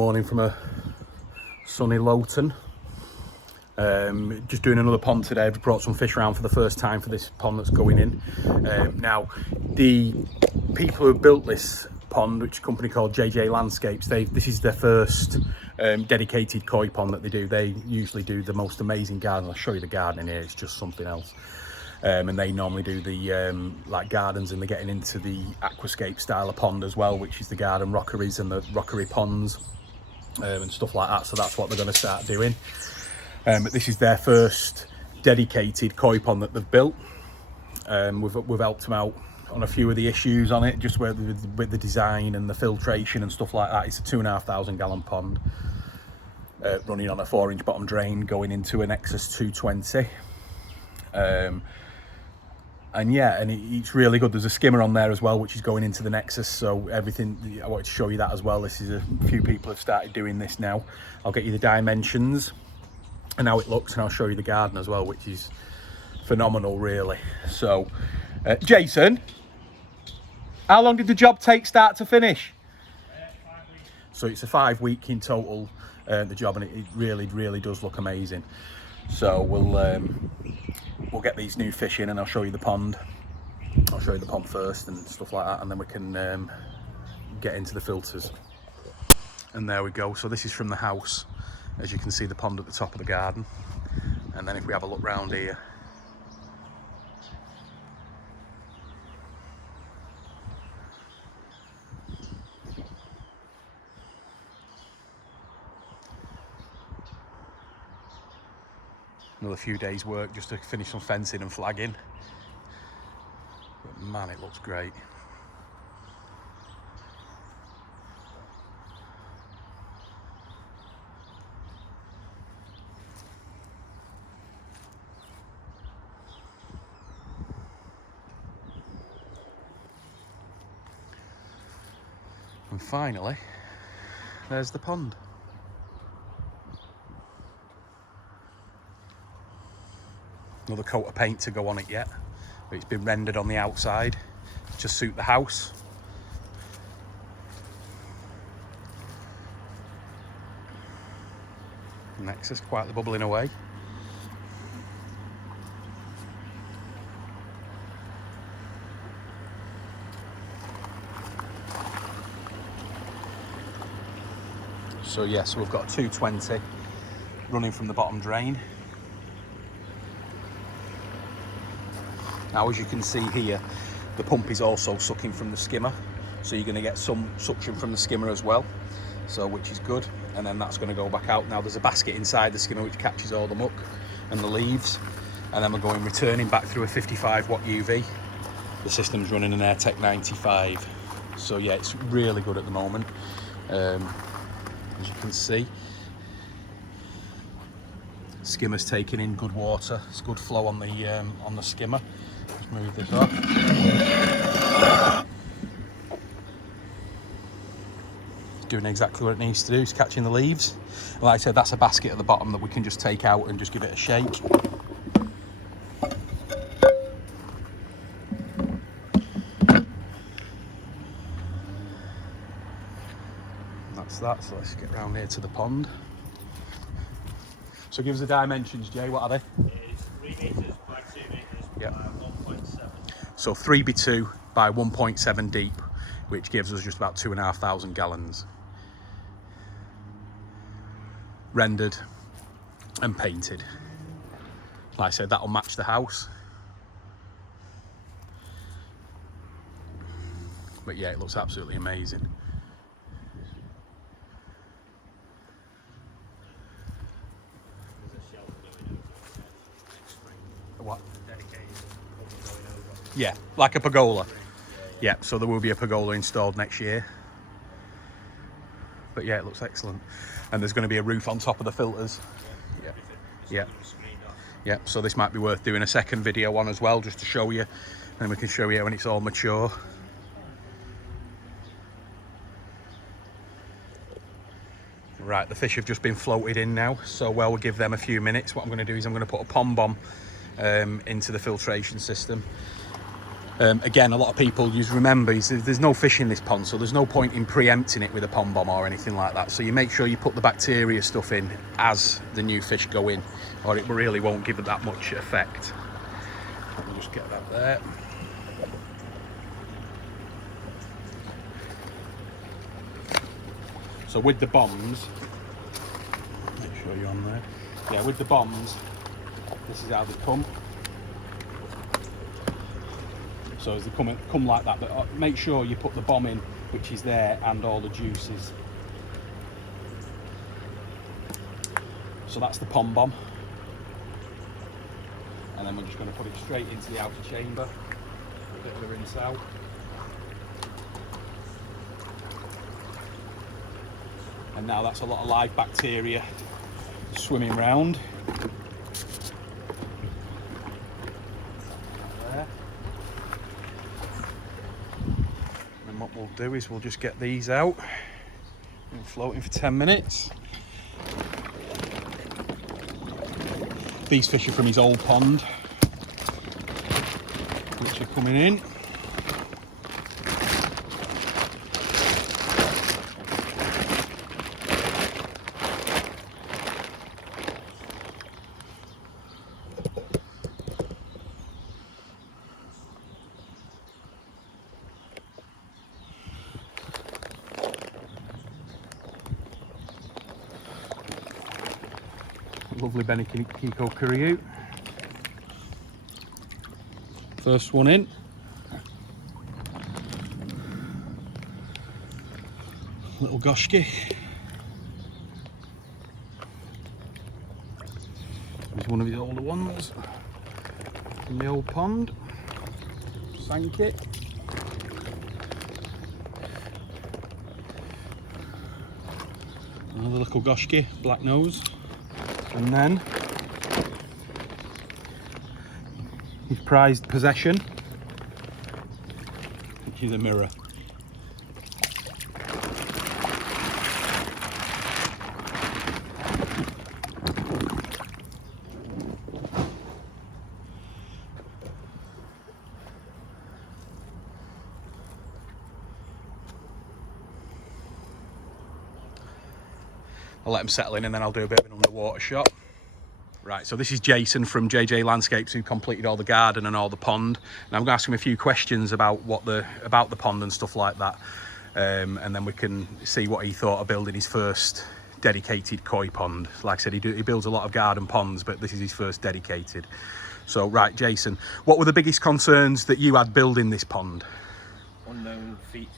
morning from a sunny Lowton. Just doing another pond today. I've brought some fish around for the first time for this pond that's going in. Now, the people who have built this pond, which is a company called JJ Landscapes, this is their first dedicated koi pond that they do. They usually do the most amazing garden. I'll show you the garden in here, it's just something else. And they normally do the like gardens, and they're getting into the aquascape style of pond as well, which is the garden rockeries and the rockery ponds and stuff like that. So that's what they're going to start doing. But this is their first dedicated koi pond that they've built. We've helped them out on a few of the issues on it, just with the design and the filtration and stuff like that. It's a 2,500 gallon pond running on a 4-inch bottom drain going into a Nexus 220. And yeah, and it's really good. There's a skimmer on there as well, which is going into the Nexus. So everything, I wanted to show you that as well. This is a few people have started doing this now. I'll get you the dimensions and how it looks, and I'll show you the garden as well, which is phenomenal, really. So, Jason, how long did the job take start to finish? 5 weeks. So it's a 5-week in total, the job, and it really does look amazing. So we'll get these new fish in, and I'll show you the pond. I'll show you the pond first and stuff like that, and then we can get into the filters. And there we go. So this is from the house. As you can see, the pond at the top of the garden. And then if we have a look round here, another few days work just to finish some fencing and flagging. But man, it looks great. And finally, there's the pond. Another coat of paint to go on it yet, but it's been rendered on the outside to suit the house. Nexus quietly bubbling away. So yes, we've got a 220 running from the bottom drain. Now, as you can see here, the pump is also sucking from the skimmer, so you're going to get some suction from the skimmer as well, so which is good. And then that's going to go back out. Now there's a basket inside the skimmer which catches all the muck and the leaves, and then we're going returning back through a 55W UV. The system's running an AirTech 95, so yeah, it's really good at the moment. As you can see, skimmer's taking in good water. It's good flow on the skimmer. Let's move this off. Doing exactly what it needs to do. It's catching the leaves. And like I said, that's a basket at the bottom that we can just take out and just give it a shake. That's that. So let's get round here to the pond. So give us the dimensions, Jay. What are they? It's 3 meters by 2 meters Yep. by 1.7. So 3x2 by 1.7 deep, which gives us just about 2,500 gallons. Rendered and painted. Like I said, that'll match the house. But yeah, it looks absolutely amazing. There's a shelf going over next spring. What? Dedicated cover going over. Yeah, like a pergola. Yeah, so there will be a pergola installed next year. But yeah, it looks excellent. And there's going to be a roof on top of the filters. Yeah. Yeah. Yeah, so this might be worth doing a second video on as well, just to show you. And we can show you when it's all mature. Right, the fish have just been floated in now, so we'll give them a few minutes. What I'm going to do is I'm going to put a pom bomb into the filtration system. Again, a lot of people just remember there's no fish in this pond, so there's no point in preempting it with a pond bomb or anything like that. So you make sure you put the bacteria stuff in as the new fish go in, or it really won't give it that much effect. We'll just get that there. So with the bombs, make sure you're on there. Yeah, with the bombs, this is how they come. So as they come like that, but make sure you put the bomb in, which is there, and all the juices. So that's the pond bomb. And then we're just going to put it straight into the outer chamber. A bit of a rinse out. And now that's a lot of live bacteria swimming around. There. And what we'll do is we'll just get these out and floating for 10 minutes. These fish are from his old pond, which are coming in. Lovely Benikiko Kiryu. First one in. Little Goshki. Here's one of his older ones from the old pond. Sank it. Another little Goshki, black nose. And then his prized possession, which is a mirror. I'll let him settle in and then I'll do a bit of an underwater shot. Right, so this is Jason from JJ Landscapes, who completed all the garden and all the pond. And I'm going to ask him a few questions about the pond and stuff like that. And then we can see what he thought of building his first dedicated koi pond. Like I said, he builds a lot of garden ponds, but this is his first dedicated. So, right, Jason, what were the biggest concerns that you had building this pond? Unknown feet,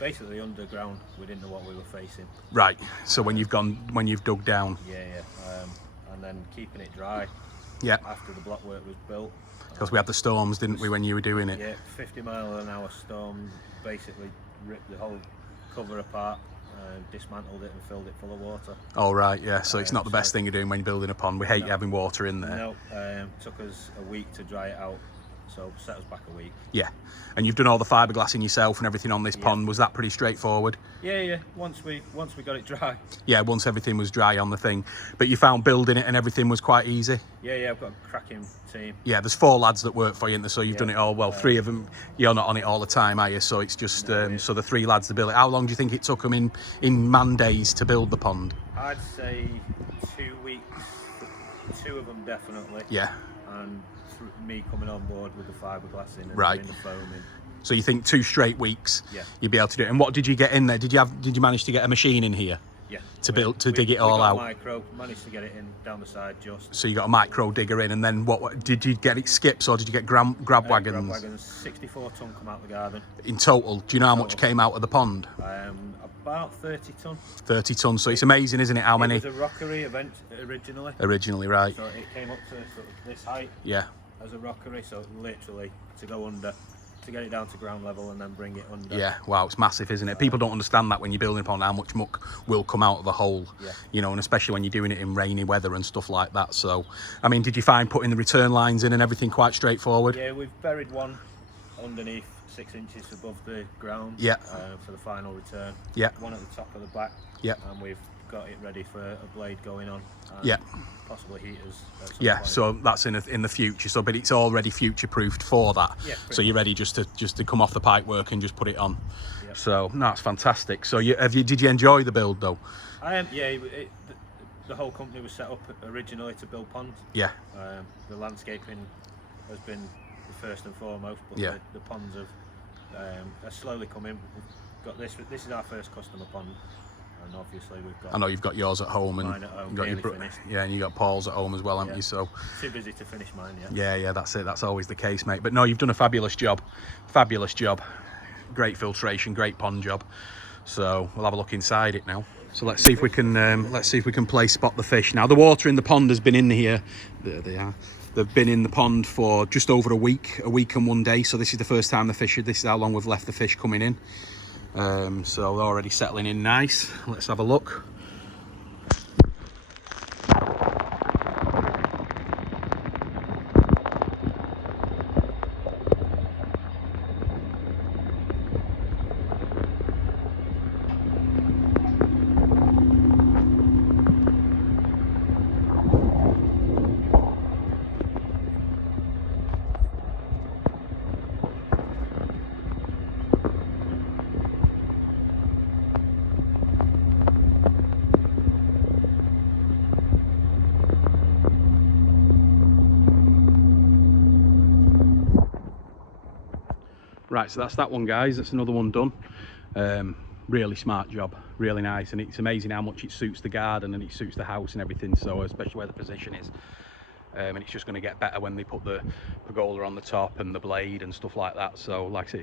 basically underground. We didn't know what we were facing. Right, so when you've dug down. Yeah. And then keeping it dry. Yeah. After the blockwork was built. Because we had the storms, didn't we, when you were doing it? Yeah, 50-mile-an-hour storm basically ripped the whole cover apart, dismantled it and filled it full of water. Oh right, yeah. So it's not the best thing you're doing when you're building a pond. We hate having water in there. No, took us a week to dry it out, so set us back a week. Yeah, and you've done all the fiberglassing yourself and everything on this pond. Was that pretty straightforward? Yeah. Once we got it dry. Yeah, once everything was dry on the thing. But you found building it and everything was quite easy? Yeah, I've got a cracking team. Yeah, there's 4 lads that work for you, so you've done it all well. 3 of them, you're not on it all the time, are you? So it's just, so the 3 lads to build it. How long do you think it took them in man days to build the pond? I'd say 2 weeks, 2 of them definitely. Yeah. And me coming on board with the fiberglassing and right. doing the foaming. So you think 2 straight weeks, yeah, you'd be able to do it. And what did you get in there? Did you manage to get a machine in here? Yeah. To dig it all out. Managed to get it in down the side just. So you got a micro digger in, and then what did you get? It skips or did you get grab wagons? Grab wagons, 64 ton come out the garden. In total, do you know how much came out of the pond? About 30 ton. 30 tons. So it's amazing, isn't it? How many? It was a rockery event originally. Originally, right. So it came up to sort of this height. Yeah. As a rockery, so literally to go under, to get it down to ground level and then bring it under. Yeah, wow, it's massive, isn't it? People don't understand that when you're building upon how much muck will come out of a hole, you know, and especially when you're doing it in rainy weather and stuff like that. So, I mean, did you find putting the return lines in and everything quite straightforward? Yeah, we've buried one underneath 6 inches above the ground. Yeah. For the final return. Yeah. One at the top of the back. Yeah. And we've got it ready for a blade going on. And Yeah. possibly heaters. At some Yeah, point. so that's in the future. So, but it's already future proofed for that. Yeah, So you're ready just to come off the pipe work and just put it on. Yep. So no, that's fantastic. So did you enjoy the build though? Yeah, the whole company was set up originally to build ponds. Yeah. The landscaping has been the first and foremost, but Yeah. the ponds have slowly come in. We've got this is our first customer pond, and obviously we've got. I know you've got yours at home, and mine at home, you got nearly your finished. yeah, and you got Paul's at home as well, haven't Yeah. you? So Too busy to finish mine yet. yeah, that's it. That's always the case, mate. But no, you've done a fabulous job. Fabulous job. Great filtration, great pond job. So we'll have a look inside it now. So let's see if we can play spot the fish. Now the water in the pond has been in here. There they are. They've been in the pond for just over a week and 1 day. So this is the first time the fish. This is how long we've left the fish coming in. So they're already settling in nice. Let's have a look. Right, so that's that one, guys. That's another one done. Really smart job, really nice, and it's amazing how much it suits the garden and it suits the house and everything. So especially where the position is, and it's just going to get better when they put the pergola on the top and the blade and stuff like that. So like I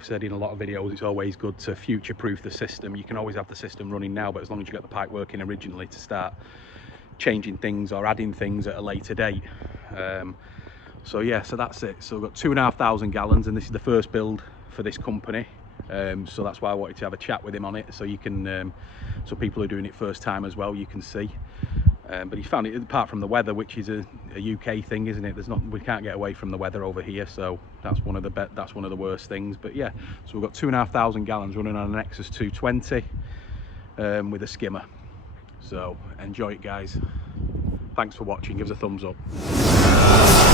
said in a lot of videos, it's always good to future-proof the system. You can always have the system running now, but as long as you got the pipe working originally to start changing things or adding things at a later date. So yeah, so that's it. So we've got 2,500 gallons, and this is the first build for this company. So that's why I wanted to have a chat with him on it, so you can, so people who are doing it first time as well, you can see. But he's found it, apart from the weather, which is a UK thing, isn't it? We can't get away from the weather over here, so that's one of the worst things. But yeah, so we've got 2,500 gallons running on a Nexus 220 with a skimmer. So enjoy it, guys. Thanks for watching. Give us a thumbs up.